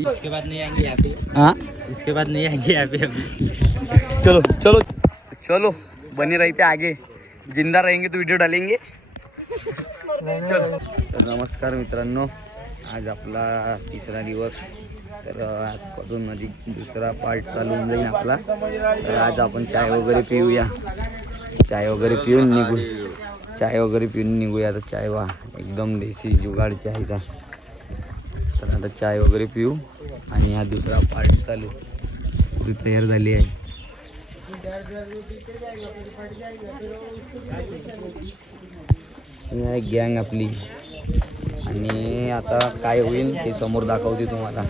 इसके बाद नहीं आएंगे यहाँ पे। हाँ इसके बाद नहीं आएंगे यहाँ पे अभी। चलो चलो चलो बने रहते आगे, जिंदा रहेंगे तो व्हिडिओ डालेंगे. चलो. तर नमस्कार मित्रांनो, आज आपला तिसरा दिवस. तर आजपासून दुसरा पार्ट चालू होऊन जाईल आपला. तर आज आपण चाय वगैरे पिऊया, चाय वगैरे पिऊन निघूया. आता चाय वा एकदम देशी जुगाड चायचा. तर आता चाय वगैरे पिऊ आणि हा दुसरा पार्ट चालू पुरी तयार झाली आहे. ही आहे गँग आपली आणि आता काय होईल ते समोर दाखवते तुम्हाला.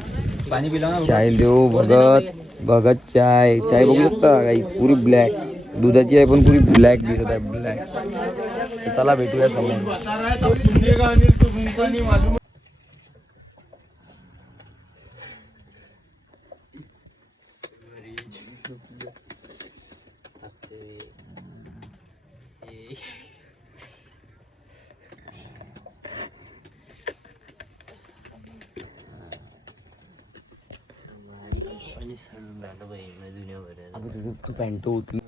पाणी पिला ना. चाय देऊ भगत चाय बघू शकता काही पुरी ब्लॅक दुधाची आहे, पण पुरी ब्लॅक दिसत आहे, ब्लॅक. चला भेटूया समोर. तू पॅन्ट उठली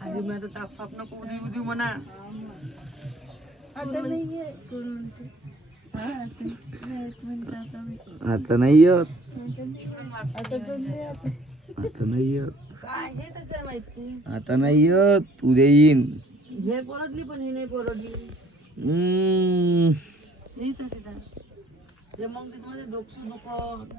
आधी मी आता ताप नको उदी म्हणा. आता नाही येत, आता नाही येत, उद्या येईन. हे परडली पण हे नाही परडली. मग तिथे डोकं दुखत.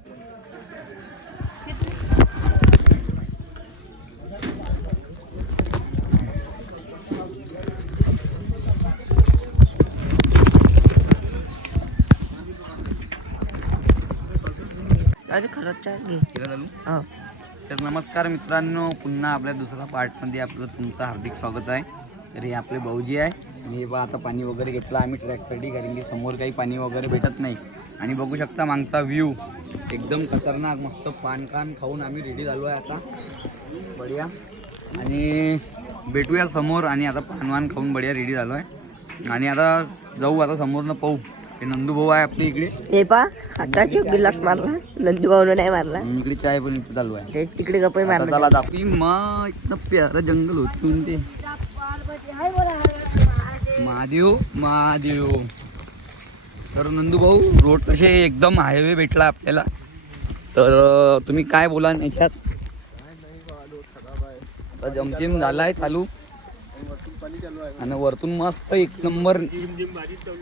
तर नमस्कार मित्रांनो, पुन्हा आपल्या दुसऱ्या पार्टमध्ये आपलं तुमचं हार्दिक स्वागत आहे. तर हे आपले भाऊजी आहे आणि हे बा आता पाणी वगैरे घेतलं आम्ही ट्रॅकसाठी, कारण की समोर काही पाणी वगैरे भेटत नाही. आणि बघू शकता मागचा व्ह्यू एकदम खतरनाक. मस्त पान खाऊन आम्ही रेडी झालो आहे आता बढिया. आणि भेटूया समोर. आणि आता पानवान खाऊन बढिया रेडी झालो आहे आणि आता जाऊ. आता समोरनं पाहू. हे नंदू भाऊ आहे आपल्या इकडे. हे पा हाताची गिलास मारला, नंदू भाऊ नाही मारला. इकडे चाय पण इथे चालू आहे. ते तिकडे गप्पा मारला. त्याला दाखवी मा इतना प्यारा जंगल होतून ते महादेव. तर नंदू भाऊ रोड कसे एकदम हायवे भेटला आपल्याला. तर तुम्ही काय बोला याच्यात. आता जमजिम झालाय चालू आणि वरतून मस्त एक नंबर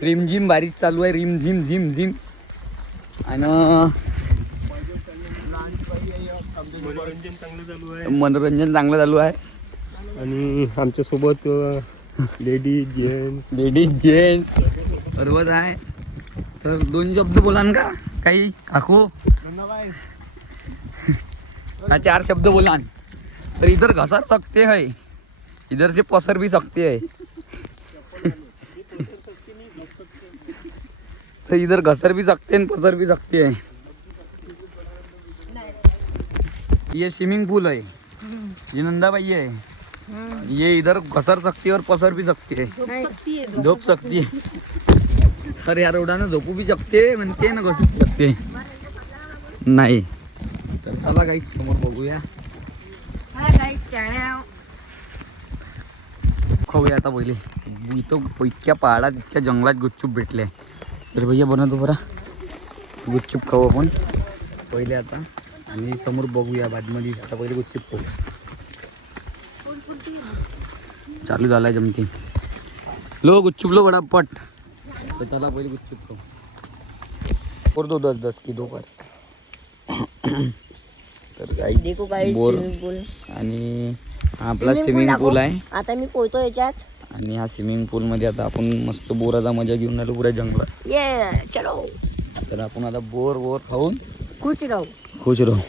रिमझिम बारीक चालू आहे. रिमझिम झिम झिम. आणि मनोरंजन चांगलं चालू आहे. आणि आमच्या सोबत लेडीज जेंट्स सर्वच आहे. तर दोन शब्द बोला ना का काही काकू का 4 शब्द बोला. तर इधर घसर सकते है, इधर से पसर भी सकते है. तो इधर घसर भी सकते हैं, पसर भी सकते हैं. ये स्विमिंग पूल है, ये नंदाबाई है. ये इधर घसर सकती है और पसर भी सकती है, झोप सकती है. अरे यार उडाना झोपू भी सकते म्हणते ना, घसू शकते नाही. तर चला काही समोर बघूया. खाऊया आता पहिले. इथं इतक्या पहाडात इतक्या जंगलात गुपचूप भेटले. तर भैया बनवतो बरा गुपचूप खाऊ आपण पहिले आता. आणि समोर बघूया बादमध्ये. आता पहिले गुपचूप खाऊ. चालू झालाय जमती. लो गुपचूप लो बडा पट. तर चला पहिले गुपचूप खाऊ. और दो 10 की 2 पर. तर काही बोर आणि हा आपला स्विमिंग पूल आहे. आता मी पोहतो याच्यात. आणि हा स्विमिंग पूल मध्ये आता आपण मस्त बोराचा मजा घेऊन आलो पुऱ्या जंगलात. ये चलो. तर आपण आता बोर खाऊन खुश राहू. खुश रहो.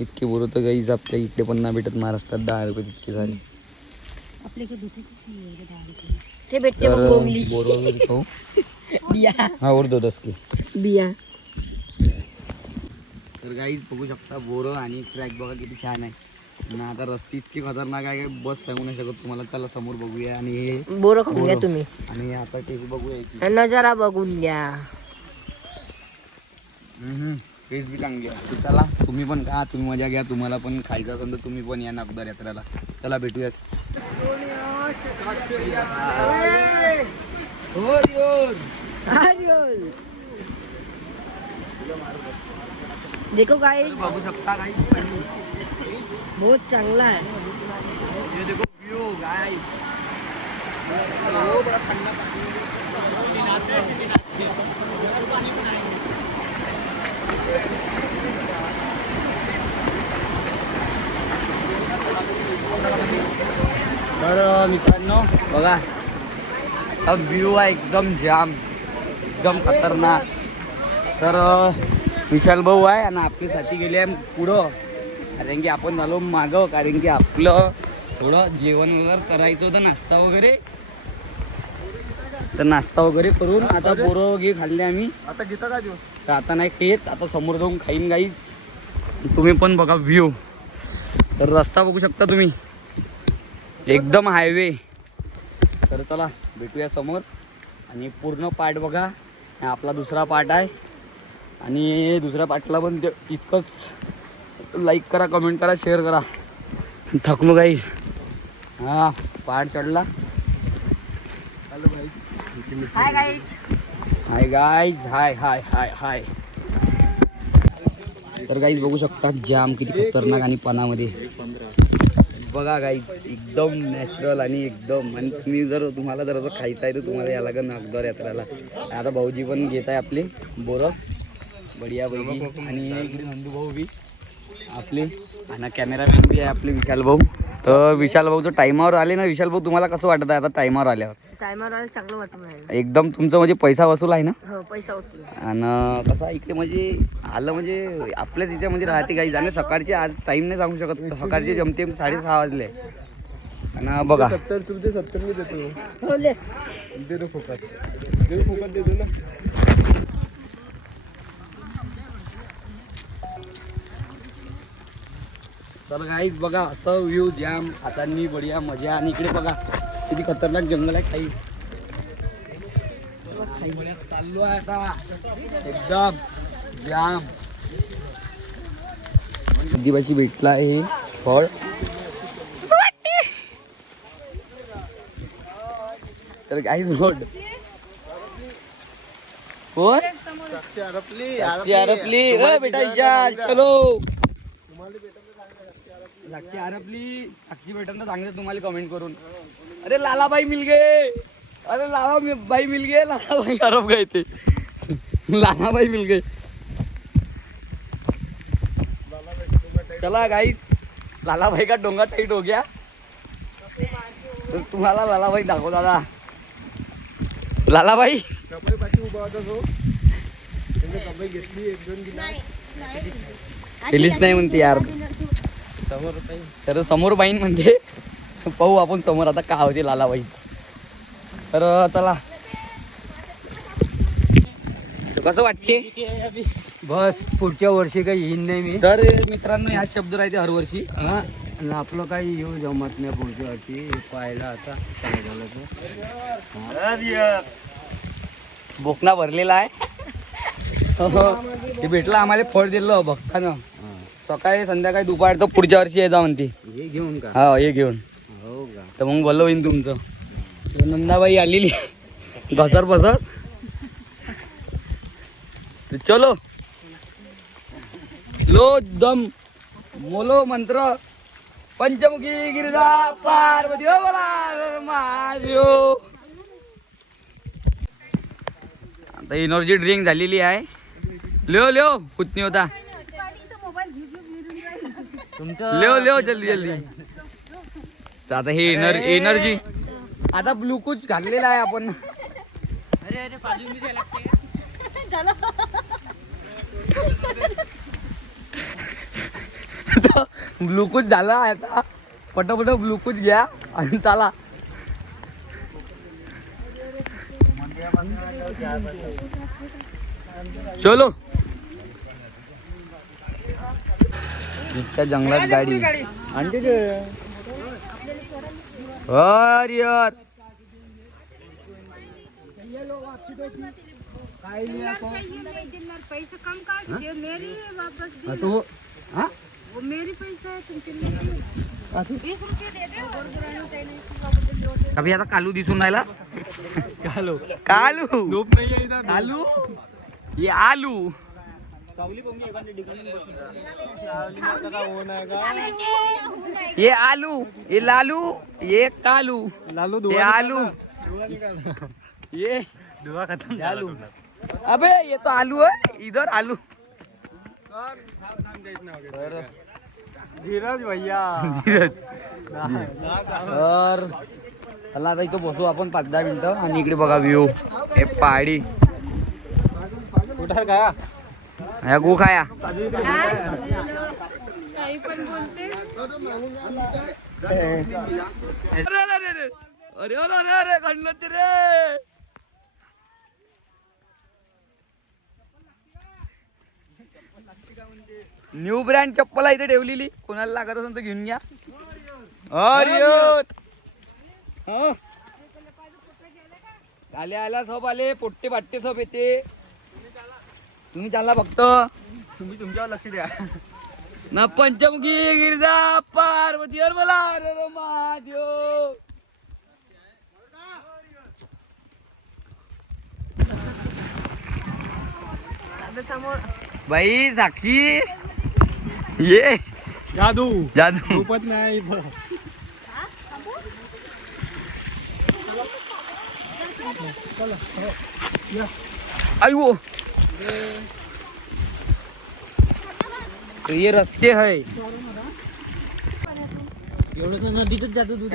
इतके बोर तर गाईज आपल्या इकडे पण नाही भेटत. महाराष्ट्रात 10 रुपये तितके झाले. ते भेटते तर मग बोंबली. बोरं खाऊ. बिया हा और 2 की. बिया. तर गाईज बघू शकता बोरं आणि ट्रॅक बघा किती छान आहे. आणि आता रस्ते इतके खतरनाक आहे काय बस सांगू नाही शकत तुम्हाला. चला समोर बघूया. आणि हे बोरं खाऊन घ्या तुम्ही. आणि आता टेस्ट बघूया याची. नजारा बघून घ्या. टेस्ट बी चांगली आहे. चला तुम्ही पण खा, तुम्ही मजा घ्या. तुम्हाला पण खायचं असेल तर तुम्ही पण या नागदार यात्रेला. चला भेटूयात. देखो गाइस, बघू शकता गाईज बहुत चांगला है. ये देखो व्यू गाइस. वो बड़ा ठंडा तर मित्रांनो बघा हा व्यू आहे एकदम जाम, एकदम खतरनाक. तर विशाल भाऊ आहे आणि आपली साथी गेली आहे पुढं. कारण की आपण झालो मागं. कारण की आपलं थोडं जेवण वगैरे करायचं होतं, नाश्ता वगैरे. तर नाश्ता वगैरे करून आता बोरं वगैरे खाल्ले आम्ही. आता घेता का देऊ? तर आता नाही खेत, आता समोर जाऊन खाईन गाईज. तुम्ही पण बघा व्ह्यू. तर रस्ता बघू शकता तुम्ही, एकदम हायवे. तर चला भेटूया समोर. आणि पूर्ण पार्ट बघा. हा आपला दुसरा पार्ट आहे. आणि दुसऱ्या पार्टला पण इतकंच लाईक करा, कमेंट करा, शेअर करा. थकलो गाई. हा पार्ट चढला. Hi guys. Hi guys. Hi hi hi hi. तर गाईज बघू शकता जाम किती खतरनाक आणि पानामध्ये बघा गाईज. एकदम नॅचरल आणि एकदम. आणि तुम्हाला जर असं खायचं आहे तर तुम्हाला या लागेल नागदार यात्रेला. आता भाऊजी पण घेत आहे आपले बोरं बढिया पैकी. आणि इकडे नंदू भाऊ बी आपले. आणि कॅमेरामॅन बी आहे आपले विशाल भाऊ. तर विशाल भाऊ जर टायमावर आले ना. विशाल भाऊ तुम्हाला कसं वाटत आहे आता टायमावर आल्यावर? टायमर आला चांगलं वाटून राहिलं. एकदम तुमचं म्हणजे पैसा वसूल आहे ना. हो, पैसा उचलू. आणि कसं इकडे म्हणजे आलं म्हणजे आपल्याच याच्यामध्ये राहते काही जाणे. सकाळचे आज टाईम नाही सांगू शकत. सकाळचे जमते 6:30 वाजले. आणि बघा 70 मी देतो. हो ले. देतो फोकात. देतो ना. तर गाईज बघा असं व्ह्यू जाम हातांनी बढिया मजा. आणि इकडे बघा किती खतरनाक जंगल आहे. खाई चाललो आहे आता एकदम जाम. दिवाशी भेटला आहे हे फळ. तर गाईज रोड कोण हरपली बेटा इजाज. चलो साक्षी हरपली. साक्षी भेटन तर सांगते तुम्हाला कमेंट करून. अरे लाला भाई मिल गए. अरे लाला भाई मिल गए. लाला भाई हरप गए थे. लाला भाई मिल गए. चला गाइस, लाला भाई का डोंगा टाइट हो गया. तर तुम्हाला लाला भाई दाखव दादा. लाला भाई कपडे पाठी उभा होता तो. त्याने कपडे घेतली 1-2 गिलास. केलीच नाही म्हणते यार. तर समोर बाईन म्हणते. पाहू आपण समोर आता का होते लालाबाई. तर चला कसं वाटते? बस पुढच्या वर्षी काही येईन नाही मी. तर मित्रांनो ह्या शब्द राहते हर वर्षी. आणि आपलं काही येऊ जमत नाही पुढच्या वर्षी. पाहायला आता काय झालं तर. बोकना भरलेला आहे. ते भेटलं आम्हाला फळ दिलं भक्तानं. सकाळी संध्याकाळी दुपार तर पुढच्या वर्षी येजा म्हणते. हे घेऊन का? हा हे घेऊन. हो का? तर मग भलं होईन तुमचं. नंदाबाई आलेली घसर बसर. चलो लो दम मोलो मंत्र पंचमुखी गिरिजा पार्वती बोला महादेव. आता एनर्जी ड्रिंक झालेली आहे. लिओ लिओ कुछ नाही होता. लिओ लिओ जल्दी जल्दी. तर आता हे एनर्जी आता ग्लुकोज घातलेला आहे आपण. ग्लुकोज झाला आता पटापट ग्लुकोज घ्या आणि चला. चलो इतक्या जंगलात गाडी आणते ते हरियत पैसे कम काट मेरी वापस तो हाँ वो मेरी पैसा है तुमचे 20 रुपये दे दे और अभी आता कालू दिसून राहिला. कालो कालू धूप नहीं है इधर कालू ये आलू ये आलू ये लालू ये कालू लालू ये आलू ये दुआ खत्म आलू. अबे ये तो आलू है इधर आलू. धीरज भैया तर चला आता इथं बसू आपण 5-10 मिनिटं आणि इकडे बघा व्ह्यू हे पहाडी उठा काय ह्या गो खाया काही पण बोलते. अरे अरे अरे अरे अरे अरे अरे गणपती रे. न्यू ब्रँड चप्पल आहे इथे ठेवलेली कोणाला लागत असेल तर घेऊन घ्या. अरे आले आला सब आले पोट्टे बाट्टे सब येते. तुम्ही त्याला फक्त तुम्ही तुमच्यावर लक्ष द्या. ना पंचमुखी गिरजा पार्वती हर मला हर महादेव. बाई साक्षी ये जादू जादू झोपत नाही आयो तो ये रस्ते है एवढं तर नदीतच जातो तू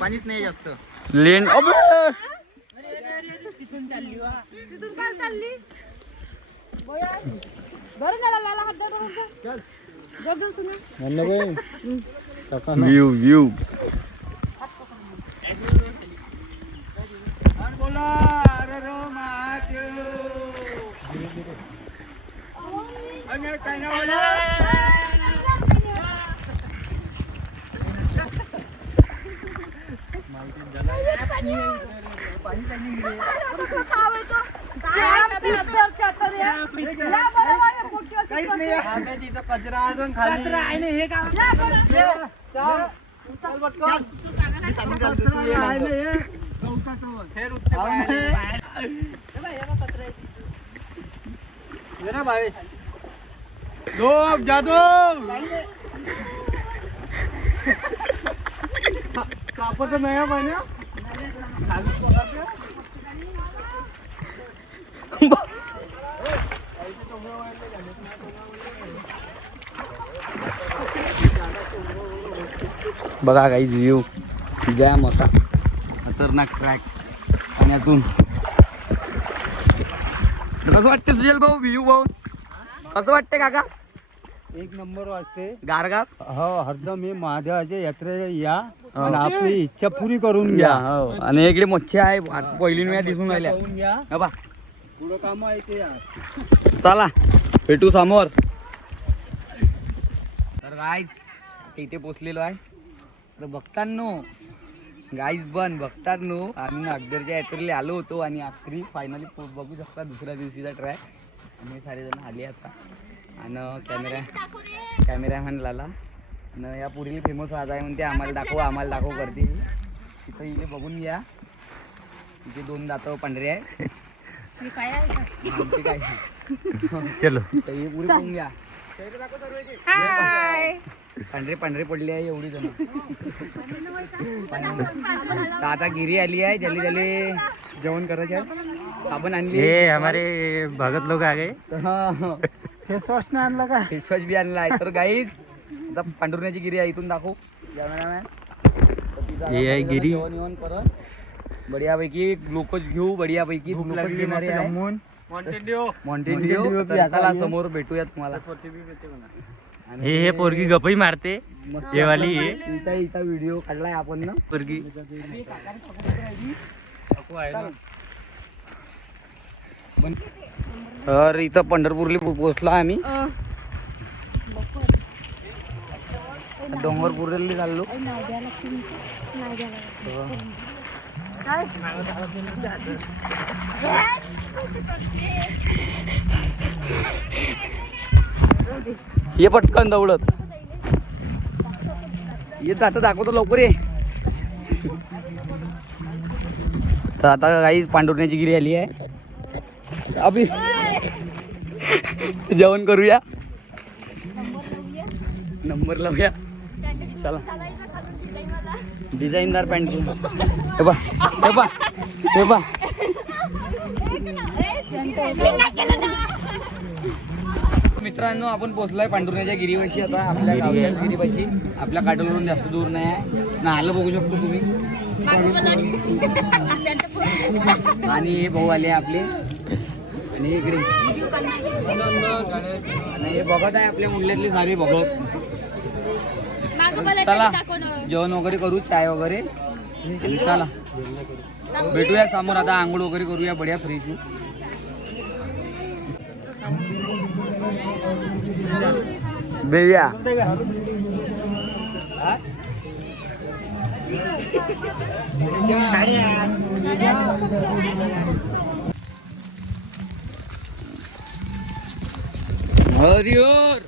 पाणीच नाही जास्त. लेन अबे तिथून काय चालली बरं झालं लाला हात धरून जा. जगदून सुना व्यू व्यू बोला अरे रो महादेव आणि काय ना कचरा अजून खाली आहे ना हे काय जादू कापत नाही पाहिजे बघा काहीच व्ह्यू जॅम होता खतरनाक ट्रॅक पाण्यातून. कसं वाटते सुजल भाऊ व्ह्यू भाऊ कसं वाटते काका? एक नंबर वाजते गारगार हो हरदम हे महादेवाच्या यात्रेला या आणि आपली इच्छा पुरी करून या घ्या. हो. आणि इकडे मच्छी आहे पहिली वेळा दिसून राहिल्या. जाऊन या हा बा पुढं काम आहे ते या. चला भेटू समोर. तर गाईज इथे पोचलेलो आहे. तर बघतांनो गाईज बन बघतांनो आम्ही अगदरच्या यात्रेला आलो होतो आणि आखरी फायनली बघू शकता दुसऱ्या दिवशीचा ट्रॅक. आम्ही सारेजण आले आता आणि कॅमेरामॅन लाला आणि या पुढील फेमस राजा आहे म्हणते आम्हाला दाखव करते. तिथं इथे बघून घ्या. इथे 2 दात पांढरे आहे. आमचे काय चलो तर हे पुरी बघून घ्या. पांढरे पडले आहे एवढी जण. तर आता गिरी आली आहे जल्दी जेवण करायचे आहे. साबण आणली हे हमारे भगत लोग आ गए. फेस वॉश नाही आणला का? फेसवॉश बी आणला आहे. तर गाईज आता पांढुरण्याची गिरी आहे इथून दाखव कॅमेरामॅन. हे आहे गिरी. जेवण करत बढियापैकी ग्लुकोज घेऊ. बढियापैकी ग्लुकोज घेणारे आहे मॉन्टेन ड्यू मॉन्टेन ड्यू. चला समोर भेटूया तुम्हाला. हे पोरगी गपई मारते हे वाली इथं व्हिडिओ काढलाय आपण ना पोरगी तर इथं पंढरपूरला पोहोचलो आम्ही डोंगरपूरला चाललो ये पटकन दौडत ये आता दाखवतो लवकर ये तर आता काही पांडुरण्याची गिरी आली आहे अभि जेवण करूया नंबर लावूया चला डिझाईनदार पॅन्ट हे बा हे बा हे बा मित्रांनो आपण पोहोचलोय पांडुरण्याच्या गिरीपाशी आता आपल्या गावच्या गिरीपाशी आपल्या काटोलवरून जास्त दूर नाही आहे ना आलं बघू शकतो तुम्ही आणि हे भाऊ आले आपले आणि इकडे आणि हे बघत आहे आपल्या मुंडल्यातले सारे बघत चला जेवण वगैरे करू चाय वगैरे आणि चला भेटूया समोर आता आंघोळ वगैरे करूया बढिया फ्रेश बेया हरिहर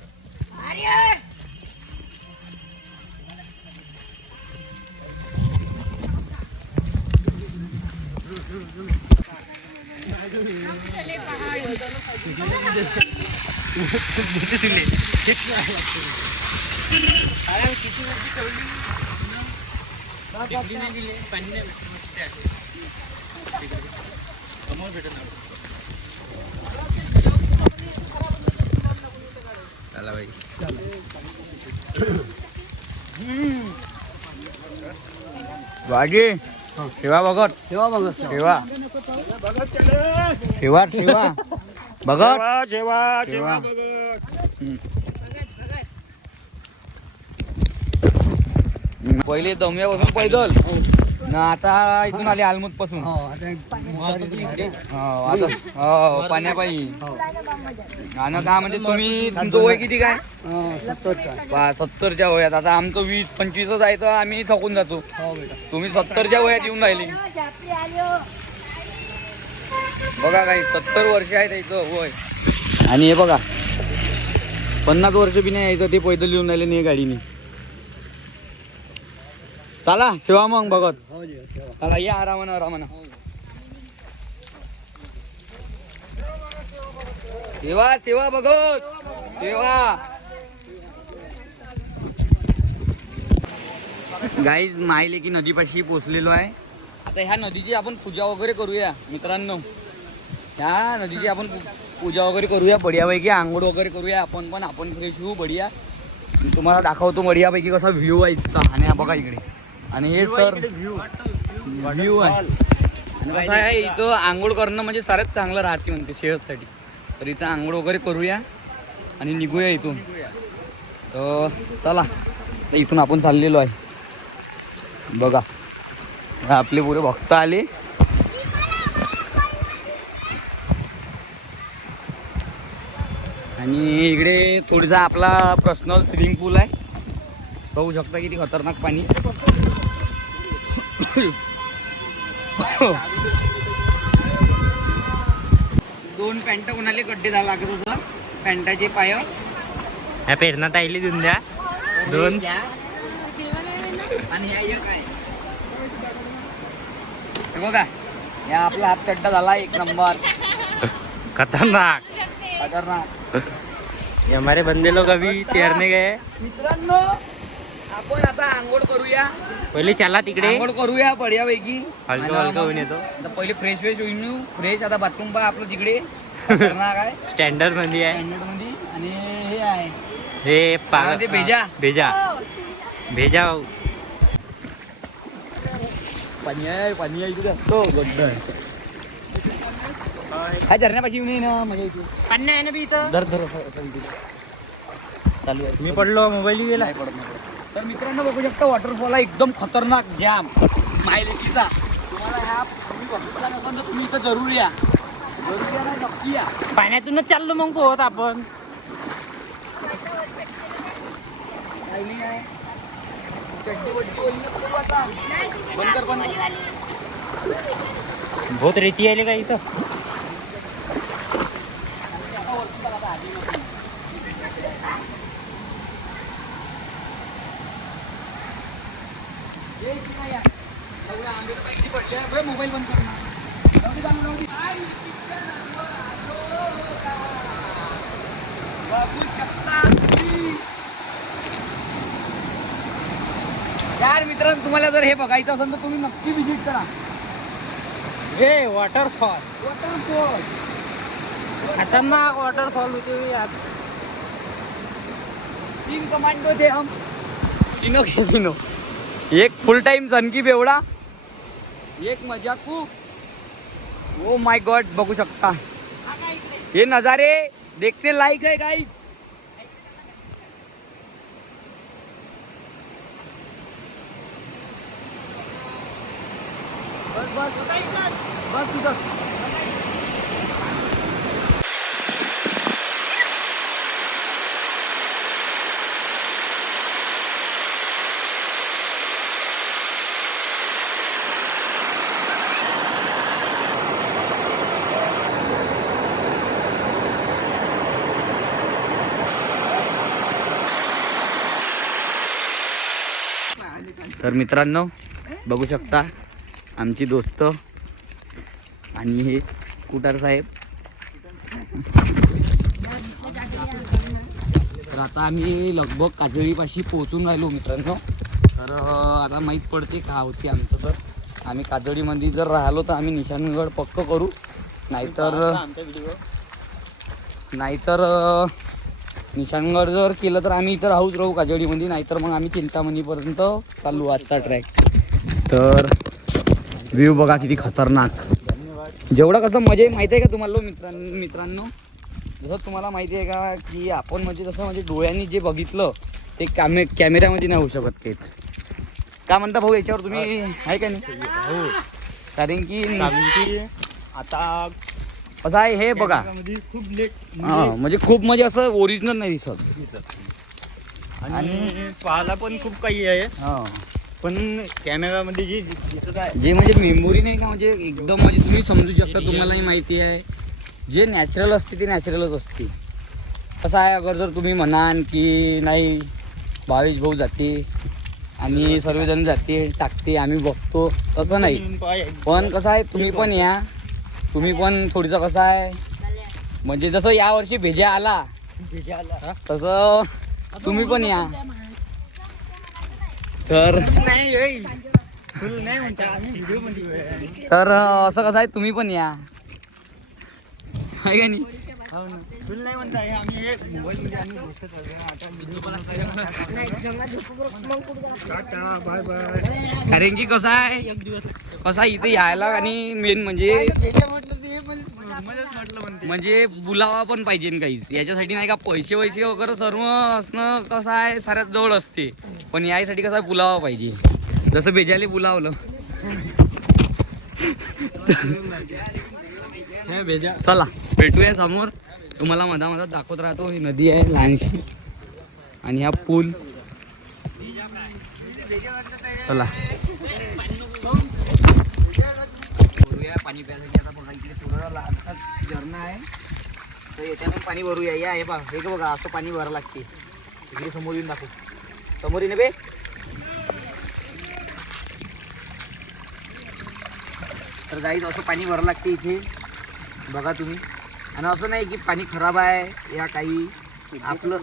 चला भाई भाजी ठेवा बघत ठेवा बघत ठेवा ठेवा ठेवा बघत ठेवा पहिले दम्यापासून पैदल ना आता इथून आले आलमूत पासून पाण्यापायी आणि काय म्हणजे तुम्ही तुमचं वय किती काय 70च्या वयात आता आमचं 20-25 आहे तर आम्ही थकून जातो तुम्ही 70च्या वयात येऊन राहिले बघा काही 70 वर्ष आहे त्याचं वय आणि हे बघा 50 वर्ष बी नाही यायचं ते पैदल येऊन राहिले नाही गाडीने चला शिवा मग बघत चला या आरामानं आरामानं सेवा सेवा बघत सेवा गाईज माहिले की नदीपाशी पोचलेलो आहे आता ह्या नदीची आपण पूजा वगैरे करूया मित्रांनो ह्या नदीची आपण पूजा वगैरे करूया बढियापैकी आंघोळ वगैरे करूया आपण फ्रेश होऊ बढिया तुम्हाला दाखवतो बढियापैकी कसा व्ह्यू आहे इथचा आणि बघा इकडे आणि हे सर व्ह्यू आहे आणि कसं आहे इथं आंघोळ करणं म्हणजे सारच चांगलं राहते म्हणते सेहतसाठी तर इथं आंघोळ वगैरे करूया आणि निघूया इथून तर चला इथून आपण चाललेलो आहे बघा आपले पुरे भक्त आले आणि इकडे थोडीसा आपला पर्सनल स्विमिंग पूल आहे बघू शकता किती खतरनाक पाणी 2 पॅन्ट कोणाले गड्डे झाला लागत होतं पॅन्टाचे पाय ह्या पेरणात आईली देऊन द्या 2 आणि ह्या एक आहे बघा या आपला हात चड्डा झाला 1 नंबर खतरनाक खतरनाक हमारे बंदे लोग अभी तैरने गए मित्रांनो आपण आता आंघोळ करूया पहिले चला तिकडे आंघोळ करूया बढियापैकी हलकं हलकं होऊन येतो आता पहिले फ्रेश होईन फ्रेश आता बाथरूम पहा आपलं तिकडे खतरनाक आहे स्टँडर्ड मध्ये आहे स्टँडर्ड मध्ये आणि हे आहे हे पाणी भेजा भेजा भेजा पाणी आहे इकडे असतो गड्ड काय झरण्यापाशी येऊन ना म्हणजे पाणी आहे ना बी इथं धर धर चालू आहे. मी पडलो मोबाईल गेला. नाही पडत, नाही पडत. तर मित्रांनो बघू शकता वॉटरफॉल आहे एकदम खतरनाक जाम मायलेटीचा. तुम्हाला ह्या तुम्ही बघितला नसेल तर तुम्ही इथं जरूर या. जरूर या नाही नक्की या. पाण्यातूनच चाललो मग पोहत आपण. काही नाही आहे. चड्डी वड्डी ओली नको आता. बंद कर पण. बहुत रेती आले का इथं. मोबाईल बंद कर. यार मित्रांनो तुम्हाला जर हे बघायचं असेल तर तुम्ही नक्की विजिट करा. हे वॉटरफॉल वॉटरफॉल खतरनाक वॉटरफॉल होते यार. 3 कमांडो थे हम तीनों के तीनों. एक फुल टाइम सनकी बेवडा, एक मजाकू. ओ माय गॉड बघू शकता हे नजारे देखने लायक है गाइस. बस बस बस तुझं. तर मित्रांनो बघू शकता आमची दोस्त आणि हे कुटार साहेब. तर आता आम्ही लगभग काजळीपाशी पोहोचून राहिलो मित्रांनो. तर आता माहीत पडते का होती आमचं. तर आम्ही काजळीमध्ये जर राहिलो तर आम्ही निशाणगड पक्क करू. नाहीतर निशाणगड जर केलं तर आम्ही इथं राहूच राहू काजळीमध्ये. नाहीतर मग आम्ही चिंतामणीपर्यंत चालू आजचा ट्रॅक. तर व्ह्यू बघा किती खतरनाक. जेवढं कसं मजा माहिती आहे का तुम्हाला मित्रांनो. जसं तुम्हाला माहिती आहे का की आपण म्हणजे जसं म्हणजे डोळ्यांनी जे बघितलं ते कॅमेऱ्यामध्ये नाही होऊ शकत. ते का म्हणता भाऊ याच्यावर तुम्ही आहे का नाही. हो कारण की आता असं आहे हे बघा खूप लेट म्हणजे खूप म्हणजे असं ओरिजिनल नाही दिसत. आणि पाहायला पण खूप काही आहे. हां पण कॅमेरामध्ये जे दिसत आहे जे म्हणजे मेमोरी नाही का म्हणजे एकदम म्हणजे तुम्ही समजू शकता. तुम्हालाही माहिती आहे जे नॅचरल असते ते नॅचरलच असते. कसं आहे अगर जर तुम्ही म्हणाल की नाही भावेश भाऊ जाते आणि सर्वजण जाते टाकते आम्ही बघतो तसं नाही. पण कसं आहे तुम्ही पण या. तुम्ही पण थोडंसं कसं आहे म्हणजे जसं यावर्षी भेजा आला तसं तुम्ही पण या. तर तर असं कसं आहे तुम्ही पण या आहे का नाही. कारण की कसं आहे इथे यायला आणि मेन म्हणजे बुलावा पण पाहिजे काहीच याच्यासाठी नाही का पैसे वगैरे सर्व असणं कसं आहे साऱ्यात जवळ असते. पण यासाठी कसं आहे बुलावा पाहिजे. जसं बेजाले बुलावलं चला भेटूया समोर. तुम्हाला मधामधात दाखवत राहतो. ही नदी आहे लहानशी आणि हा पूल. चला पाणी प्यायसाठी. आता बघा इकडे थोडं लहान झरणा आहे तर याच्यातून पाणी भरूया. या हे बघा हे बघा असं पाणी भरावं लागते. इकडे समोर येऊन दाखव. समोर येणे बे. तर गाईज असं पाणी भरावं लागते इथे बघा तुम्ही. आणि असं नाही की पाणी खराब आहे या काही. आपलं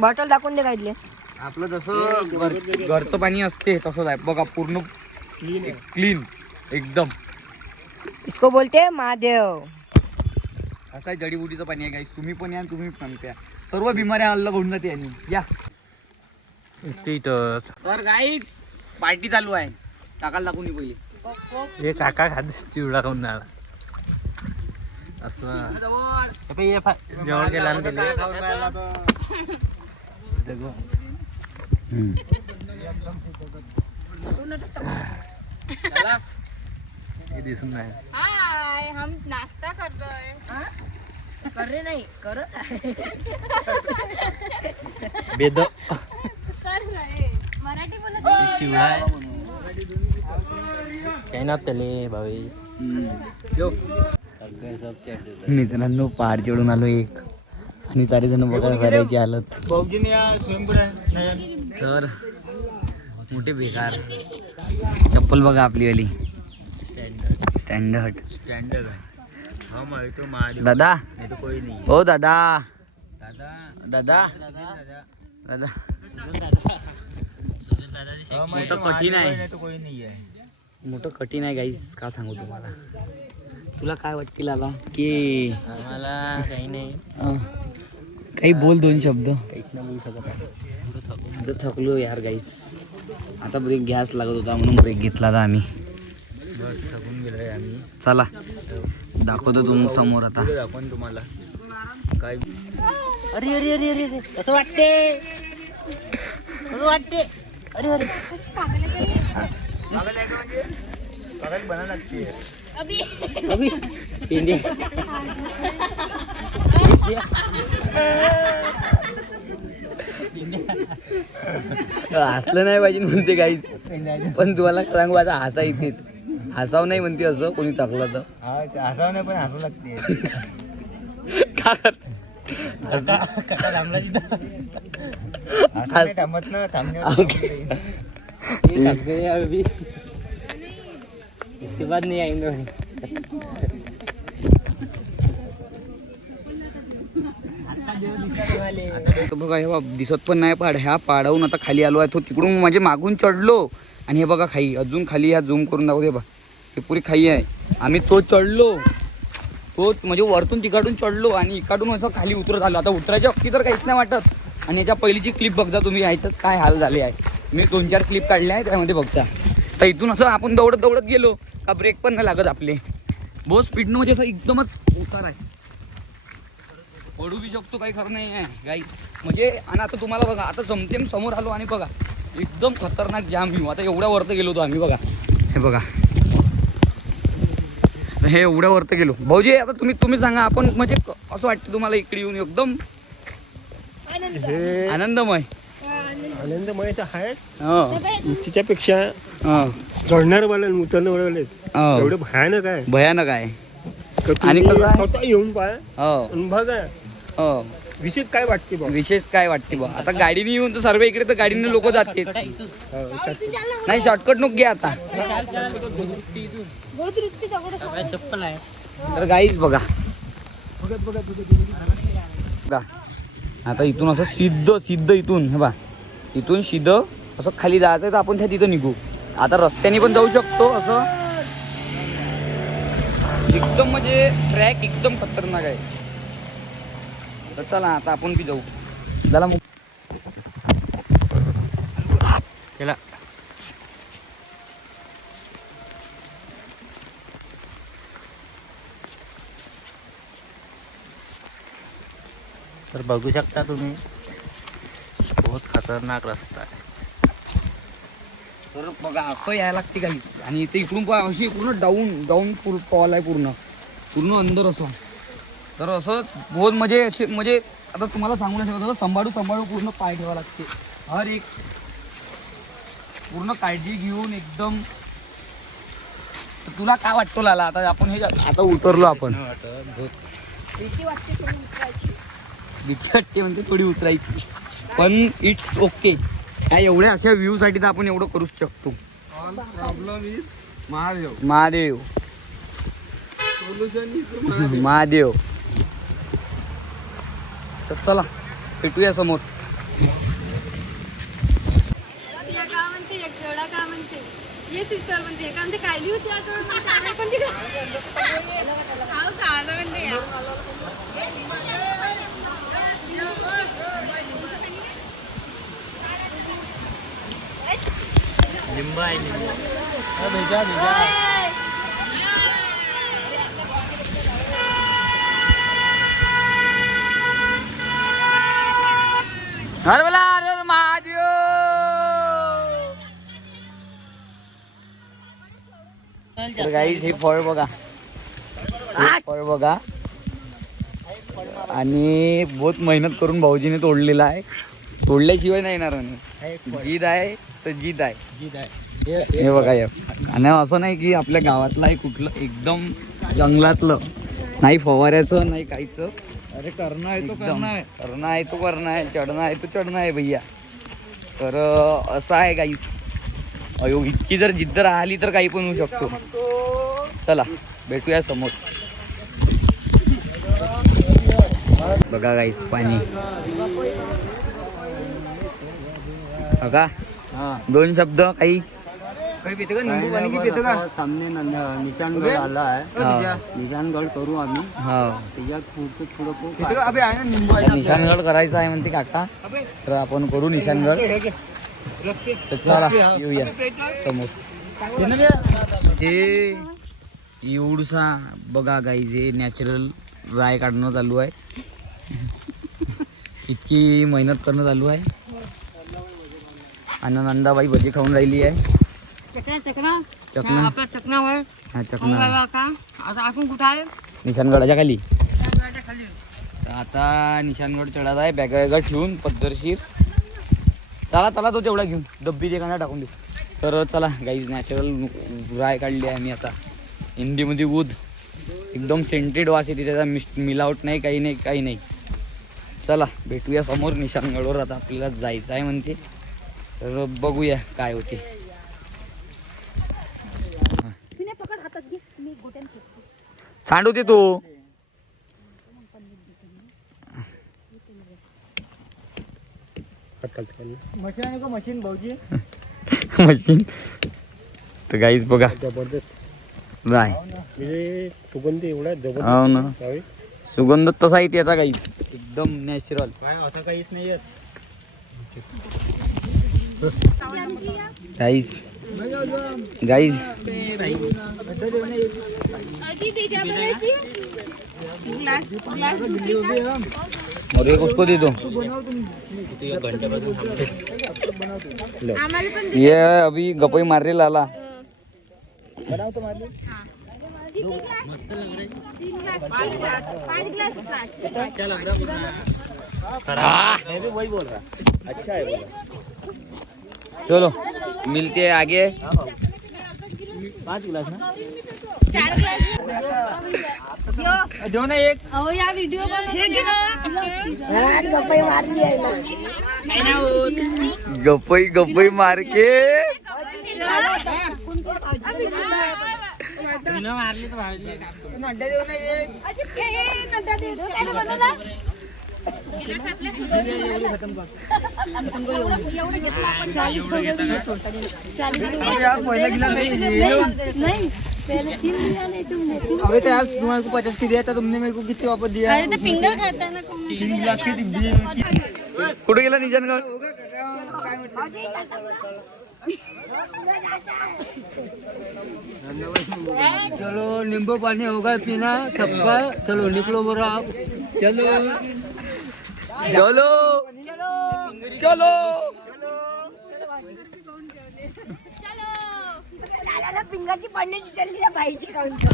बॉटल दाखवून दे काढले. आपलं जसं घरचं पाणी असते तसंच आहे बघा. पूर्ण क्लीन एकदम. इसको बोलते महादेव. असं आहे जडीबुटीचं पाणी आहे गाईस. तुम्ही पण या तुम्ही पण प्या. सर्व बिमाऱ्या अलग होऊन जाते. आणि या तर गाईस पार्टी चालू आहे. काकाला दाखवून दे पहिले. हे काका खात चिवडा खाऊन जाणार असं जवळ गेला हे दिसून नाही. हाय हम नाश्ता करतोय. करे नाही करत बेद कर नाही मराठी बोलत चिवडा आहे काही ना त्याले भाई. मित्रांनो पहाड चढून आलो एक आणि सारे जण बघा करायची हालत. तर मोठे बेकार चप्पल बघा आपली वाली स्टँडर्ड स्टँडर्ड आहे. दादा नाही तो कोई नाही. ओ दादा दादा दादा दादा मोठं कठीण आहे. नाही तो कोई नाही आहे. मोठं कठीण आहे गाईस. का सांगू तुम्हाला. तुला काय वाटतील आला की आम्हाला काही नाही. काही बोल दोन शब्द. काहीच नाही बोलू शकत. आता थकलो यार गाईस. आता ब्रेक घ्यायच लागत होता म्हणून ब्रेक घेतला आता आम्ही. बस थकून गेलोय आम्ही. चला दाखवतो तुम्ही समोर आता. दाखवून तुम्हाला काय. अरे अरे अरे अरे कसं वाटते कसं वाटते अरे अरे बना लागते. अभी अभी इंडिया हसलं नाही पाहिजे म्हणते काहीच. पण तुम्हाला सांगू आता हसा येतेच. हसाव नाही म्हणते असं कोणी टाकलं तर. हा हसावं नाही पण हसू लागते. का करत काका थांबला तिथं हसू नाही थांबत ना. थांबण्यावर अभी इसके बाद नहीं आएंगे. आता बघा हे दिसत पण नाही पाड. ह्या पाडावून आता खाली आलो आहे. तो तिकडून म्हणजे मागून चढलो आणि हे बघा खाई अजून खाली. ह्या झूम करून दाखवते बघा हे पुरी खाई आहे. आम्ही तो चढलो तो म्हणजे वरतून तिकडून चढलो आणि इकडून असं खाली उतरत आलो. आता उतरायच्या वक्ती तर काहीच नाही वाटत. आणि याच्या पहिलीची क्लिप बघता तुम्ही. ह्याच्यात काय हाल झाले आहे. मी 2-4 क्लिप काढल्या आहे त्यामध्ये बघता. तर इथून असं आपण दौडत दौडत गेलो का ब्रेक पण नाही लागत आपले. बहुत स्पीडनं म्हणजे असं एकदमच उतार आहे. पडू बी शकतो काही खरं नाही आहे गाई. म्हणजे आणि आता तुम्हाला बघा आता जमतेम समोर आलो आणि बघा एकदम खतरनाक जाम व्ह्यू. आता एवढ्या वरती गेलो होतो आम्ही बघा. हे बघा हे एवढ्या वरती गेलो. भाऊजी आता तुम्ही सांगा आपण म्हणजे असं वाटतं तुम्हाला इकडे येऊन एकदम आनंदमय. आनंदमय तर आहे. हो तिच्यापेक्षा चढणार वाले उतरणार वाले एवढं भयानक आहे. भयानक आहे. आणि कसं आहे स्वतः येऊन पाय हो बघा हो विशेष काय वाटते बघ. विशेष काय वाटते बा. आता गाडीने येऊन तर सर्व इकडे तर गाडीने लोक जाते. नाही शॉर्टकट नको घ्या आता. बहुत रुचि दगड चप्पल आहे तर गाईच बघा बघा आता इथून असं सिद्ध इथून हे बा इथून सिद्ध असं खाली जायचं तर आपण त्या तिथं निघू. आता रस्त्याने पण जाऊ शकतो असं एकदम म्हणजे ट्रॅक एकदम खतरनाक आहे. तर चला आता आपण बी जाऊ. चला मग चला तर बघू शकता तुम्ही बहुत खतरनाक रस्ता आहे. तर बघा असं यायला लागते काही. आणि इथे इकडून अशी पूर्ण डाऊन फॉल आहे पूर्ण अंदर असं. तर असं बहुत म्हणजे आता तुम्हाला सांगू नाही शकत. सांभाळू पूर्ण पाय ठेवा लागते. हर एक पूर्ण काळजी घेऊन एकदम. तर तुला काय वाटतो लाला आता आपण हे आता उतरलो आपण. भीती वाटते म्हणजे थोडी उतरायची पण इट्स ओके. काय एवढ्या अशा व्ह्यू साठी तर आपण एवढं करूच शकतो. महादेव तर चला भेटूया समोर. का म्हणते एक जोडा का म्हणते ये सिस्टर म्हणते का म्हणते कायली होती आठवण पण ती खाऊ खायला म्हणते लिंब आहे भेजा अरे बोला तर गाईज हे फळ बघा, हे फळ बघा. आणि बहुत मेहनत करून भाऊजीने तोडलेला आहे. तोडल्याशिवाय नाही येणार म्हणे. जीद आहे तर जीद आहे. हे बघा हे. आणि असं नाही की आपल्या गावातलं आहे कुठलं, एकदम जंगलातलं, नाही फवाऱ्याचं नाही काहीच. अरे करना है तो एकदम. करना है. करना है तो करना है, चढना है तो चढना है भैया. तर असं आहे गाईस. अयो इतकी जर जिद्द राहिली तर काही पण होऊ शकतो. चला भेटूया समोर. बघा गाईस पाणी बघा. दोन शब्द काही पिते का निंबू पाणी की पिते का? सामने निशानगड आला आहे. निशानगड करू आम्ही. हा त्याच्यात पुढचं थोडं खूप पिते का? अबे आहे ना निंबू आहे. निशाणगड करायचं आहे म्हणते काका. तर आपण करू निशाणगड. तर चला येऊया समोर. हे एवढसा बघा गाईज, हे नॅचरल राय काढणं चालू आहे. इतकी मेहनत करणं चालू आहे. आणि नंदाबाई भजी खाऊन राहिली आहे. चकना हा चकना. आपण कुठं आहे? निशाणगडाच्या खाली. तर आता निशाणगड चढायचा आहे. बॅगा वॅगा ठेवून पद्धतशीर. चला चला तो तेवढा घेऊन डब्बी एखादा टाकून देऊ. तर चला गाईज, नॅचरल राय काढली आहे मी आता. हिंदीमध्ये उद एकदम सेंटेड वास येते त्याचा. मिलावट नाही, काही नाही, काही नाही. चला भेटूया समोर निशाणगडवर. आता आपल्याला जायचं आहे म्हणते, तर बघूया काय होते. सांडू दे तू. मशीन आहे का मशीन भाऊजी? मशीन. तर गाईज बघा राय. सुगंध एवढा हो ना, सुगंध तसा येते याचा गाईज, एकदम नॅचरल. काय असं काहीच नाही येत. गाईज गाईज और एक उसको दे दो. ये अभी गपई मार रही लाला. बनावतो मारले. वही बोल रहा. अच्छा है बोला. चलो मिलते हैं आगे. 5 गिलास ना? 4 ग्लास देऊ ना एक. अहो या व्हिडिओ गपई गपई मार के पहिला गिलास नहीं पहले 3 लिया नहीं तुमने. अबे तो यार तुम्हारे को 50 की दिया था, तुमने मेरे को कितने वापस दिया? अरे तो फिंगर खाता है ना कौन. 3 गिलास की दिए. कुठे गेला निशाणगड? चलो नींबू पानी होगा पीना सबका. चलो निकलो बोरा आप. चलो चलो चलो. फिंगरची पडण्याची चलली त्या बाईची काउंट.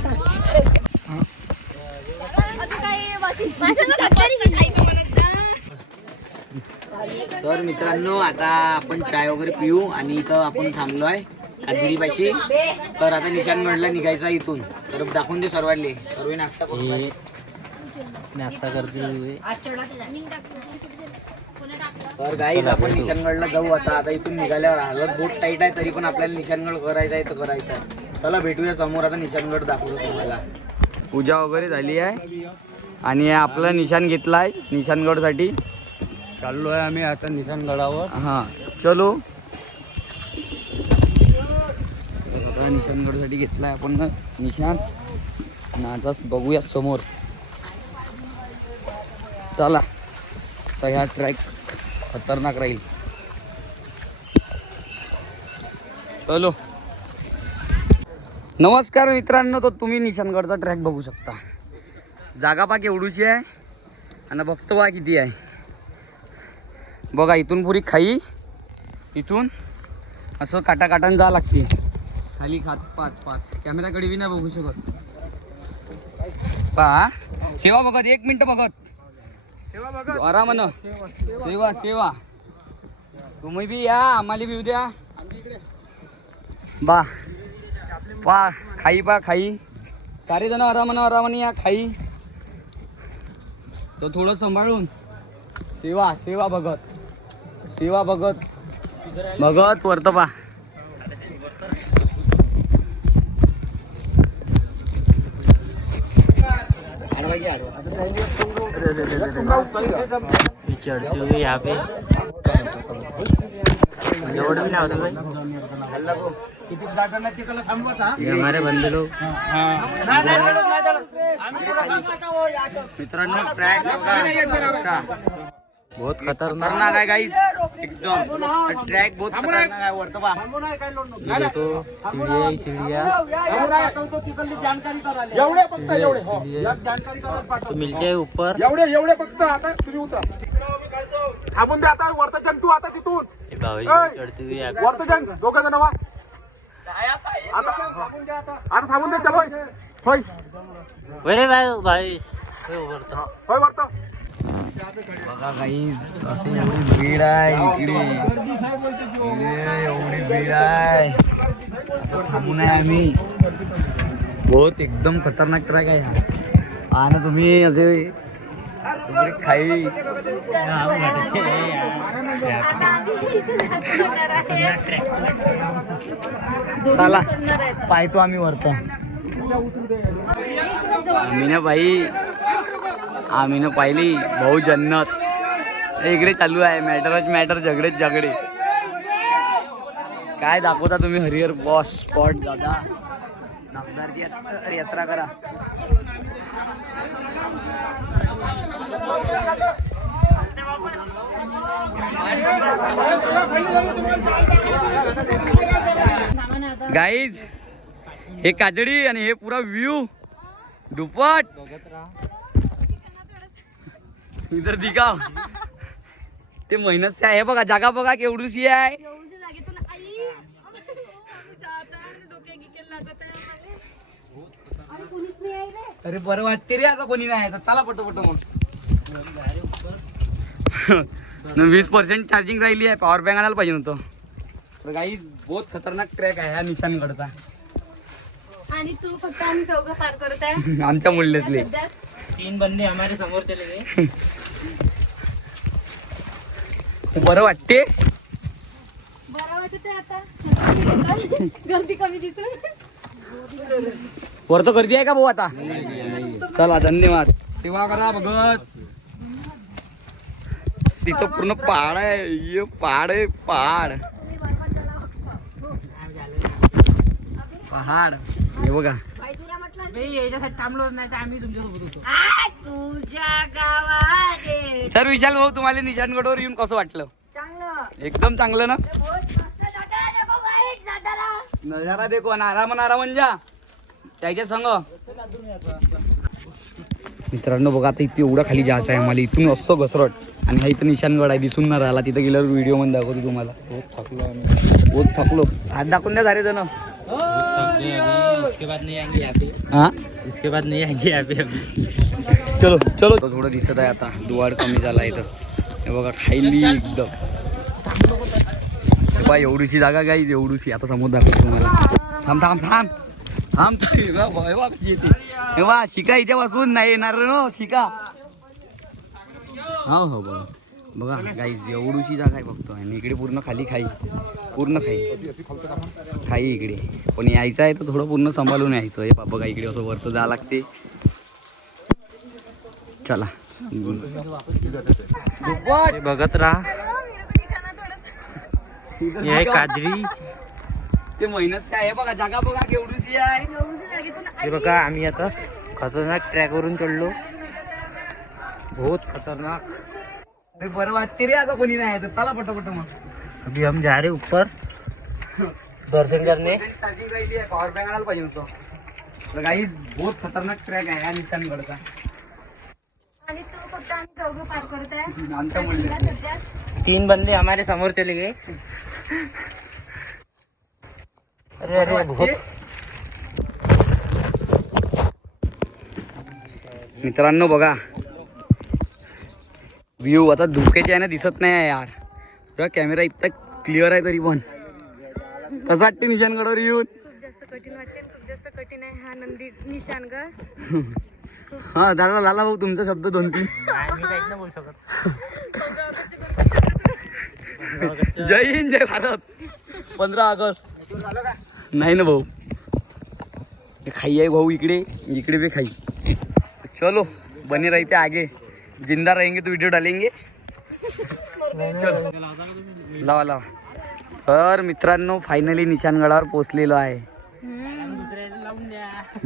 तर मित्रांनो, आता आपण चाय वगैरे पिऊ आणि इथं आपण थांबलो आहे आदिरीपाशी. तर आता निशाणगडला निघायचा इथून. तर दाखवून दे सर्वांले. सर्व नाश्ता करून नाश्ता करते. तर गाईज आपण निशाणगडला जाऊ आता. आता इथून निघाल्यावर हालत बहुत टाईट आहे, तरी पण आपल्याला निशाणगड करायचा आहे तर करायचा आहे. चला भेटूया समोर. आता निशाणगड दाखवतो तुम्हाला. पूजा वगैरे झाली आहे आणि आपलं निशाण घेतला आहे निशाणगडसाठी. चाललो आहे आम्ही आता निशाणगडावर. हां चलो. आता निशाणगडसाठी घेतला आहे आपण निशाण. आणि आता बघूया समोर. चला. तर ह्या ट्रॅक खतरनाक राहील. चलो. नमस्कार मित्रांनो, तर तुम्ही निशाणगडचा ट्रॅक बघू शकता. जागा पा केवढूची आहे आणि बघतो बा किती आहे. बघा इथून पुरी खाई, इथून असं काटाकाटानं जावं लागते. खाली खात 5 कॅमेराकडे बी नाही बघू शकत. पहा सेवा बघत 1 मिनिट बघत आरामानं सेवा तुम्ही बी या आम्हाला बी उद्या बा पा खाई सारे जण आरामानं या खाई. तो थोडं सांभाळून सेवा बघत वरत पा. चढ़ती हुई यहाँ पे जोड़ भी ना होता भाई. ये हमारे बंदे लोग मित्रांनो ट्रॅक बहुत खतरनाक खतरनाक आहे गाईज एकदम. ट्रॅक बहुत खतरनाक आहे वरत पा. ये तो सीढ़ियाँ तो मिलते हैं ऊपर. एवढे फक्त आता तुम्ही उतरा थांबून द्या आता वरता जंग तू आता तिथून ये भाई चढ़ती हुई यहाँ पे. वरता जंग दोघं जण वा आता थांबून दे चलो होय अरे भाई वरता होय वरता बघा गाईज असे एवढी भीड आहे इकडे एवढी भीड आहे. असं थांबून आहे आम्ही. बहुत एकदम खतरनाक ट्रॅक आहे हा. आणि तुम्ही असे एवढी खाई चला पाहतो आम्ही वरता. आम्ही पाहिली भाऊ जन्नत इकडे चालू आहे. मॅटर झगडे काय दाखवता तुम्ही हरिहर बॉस स्पॉट दादा नागदारची यात्रा करा. गाईज हे काजडी आणि हे पुरा व्ह्यू दुपट इधर दिखाव. ते मेहनत आहे बघा जागा बघा केवढीशी आहे. अरे बरं वाटते रे आता कोणी नाही. चला पटपट मग 20% चार्जिंग राहिली आहे. पॉवर बँक आणायला पाहिजे नव्हतं. तर काही बहुत खतरनाक ट्रॅक आहे हा निशाणगडचा. आणि तू फक्त आम्ही चौघं पार करत आहे आमच्या मुल्ल्यातले 3 बंदे हमारे समोर चले गए. बरं वाटते. बरं वाटत आहे आता गर्दी कमी दिसून. वर तर गर्दी आहे का भाऊ आता. चला धन्यवाद. सेवा करा बघत. तिथं पूर्ण पहाड आहे. पहाड हे बघा. तुझ्या गावात सर विशाल भाऊ तुम्हाला निशाणगडवर येऊन कसं वाटलं. चांगलं एकदम चांगलं ना. नजारा देखो आराम जा त्याच्या संग. मित्रांनो बघा आता इथे एवढा खाली जायचं आहे आम्हाला. इथून असं घसरट आणि हा इथं निशाणगड आहे. दिसून ना राहिला. तिथं गेल्यावर व्हिडिओ मध्ये दाखवतो तुम्हाला. बहुत थकलो. हात दाखवून द्या सारे जण. इसके बाद नहीं आएंगे यहाँ पे. हाँ इसके बाद नहीं आएंगे यहाँ पे अभी. चलो थोडं दिसत आहे आता. दुवाड कमी झाला इथं. हे बघा खायली एकदम. बा एवढीशी जागा गाईज एवढीशी. आता समोर दाखवतो तुम्हाला. थांब कशी येते. हे बा शिका हिच्यापासून नाही येणार ना शिका. हो बघा गाईज एवढीशी जागा आहे फक्त. आणि इकडे पूर्ण खाली खाई इकडे. पण यायचं आहे तर थोडं पूर्ण सांभाळून यायचं. हे बघा इकडे असं वरतं जावं लागते. चला बघत राहा. ये काजरी ते मेहनत आहे बघा. जागा बघा केवढीशी आहे. हे बघा आम्ही आता खतरनाक ट्रॅक वरून चढलो. बहुत खतरनाक. अरे बरं वाटते रे आता कोणी नाही. चला पटपट मग. अभी हम जा रहे ऊपर दर्शन करने. चार्जिंग राहिली आहे. पॉवर बँक आणायला पाहिजे होतं. तर काही बहुत खतरनाक ट्रॅक आहे हा निशाणगडचा. आणि तू फक्त आम्ही चौघं पार करत आहे आमच्या मुलीला. सध्या 3 बंदे हमारे समोर चले गए. अरे अरे बहुत मित्रांनो बघा व्ह्यू आता धुक्याची आहे ना दिसत नाही आहे यार. तुझा कॅमेरा इतका क्लिअर आहे तरी पण कसं वाटते निशाणगडावर येऊन. खूप जास्त कठीण वाटते, खूप जास्त कठीण आहे हा नंदी निशाणगड. हा झाला झाला भाऊ तुमचा शब्द 2-3. नाही बोलू शकत. जय हिंद जय भारत. 15 ऑगस्ट नाही ना भाऊ. खाई आहे भाऊ इकडे इकडे भी खाई. चलो बने रहते आगे जिंदा रहेंगे तो वीडियो डालेंगे. चलो लावा लावा. तर मित्रांनो फायनली निशाणगडावर पोहोचलेलो आहे.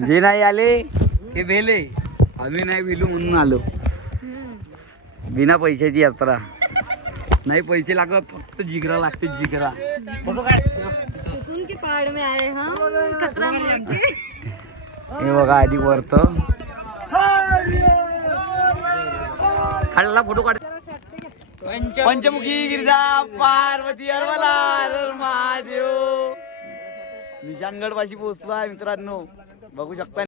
जे नाही आले ते भेले. आम्ही नाही भिलू म्हणून आलो. बिना पैशाची यात्रा नाही. पैसे लागत फक्त जिगरा लागते जिगरा. सुकून के पहाड़ में आए हम खतरा में आके. हे बघा आधी वरत काढला फोटो काढ. पंचमुखी गिरिजा पार्वती हर महादेव. निशाणगड पाशी पोहोचलो आहे मित्रांनो बघू शकता.